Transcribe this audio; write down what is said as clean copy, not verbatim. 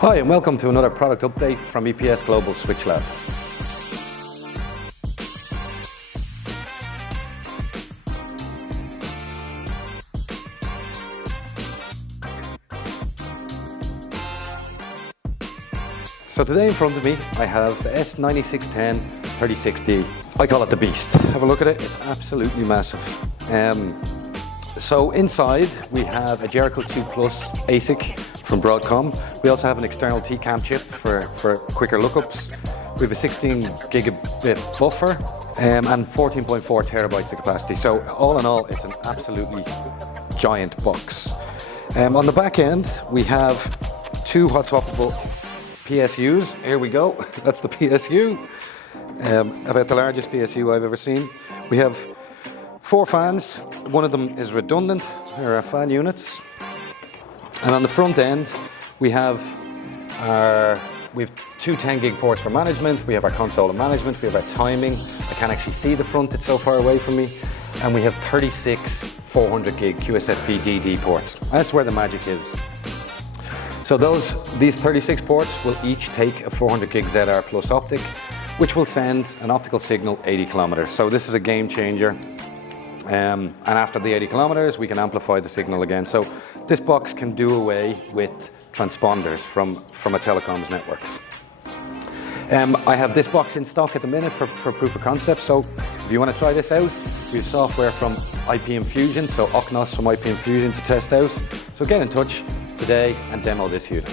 Hi and welcome to another product update from EPS Global Switch Lab. So today in front of me I have the S9610-36D. I call it the beast. Have a look at it, it's absolutely massive. So inside we have a Jericho 2 Plus ASIC from Broadcom. We also have an external TCAM chip for quicker lookups. We have a 16 gigabit buffer and 14.4 terabytes of capacity. So all in all, it's an absolutely giant box. On the back end, we have two hot swappable PSUs. Here we go. That's the PSU. About the largest PSU I've ever seen. We have 4 fans. One of them is redundant. There are fan units. And on the front end, we have two 10 gig ports for management. We have our console of management. We have our timing. I can't actually see the front. It's so far away from me. And we have 36 400 gig QSFP DD ports. That's where the magic is. So these 36 ports will each take a 400 gig ZR plus optic, which will send an optical signal 80 kilometers. So this is a game changer. And after the 80 kilometers, we can amplify the signal again. So this box can do away with transponders from a telecom's networks. I have this box in stock at the minute for proof of concept. So if you want to try this out, we have software from IPM Fusion, so Oknos from IPM Fusion to test out. So get in touch today and demo this unit.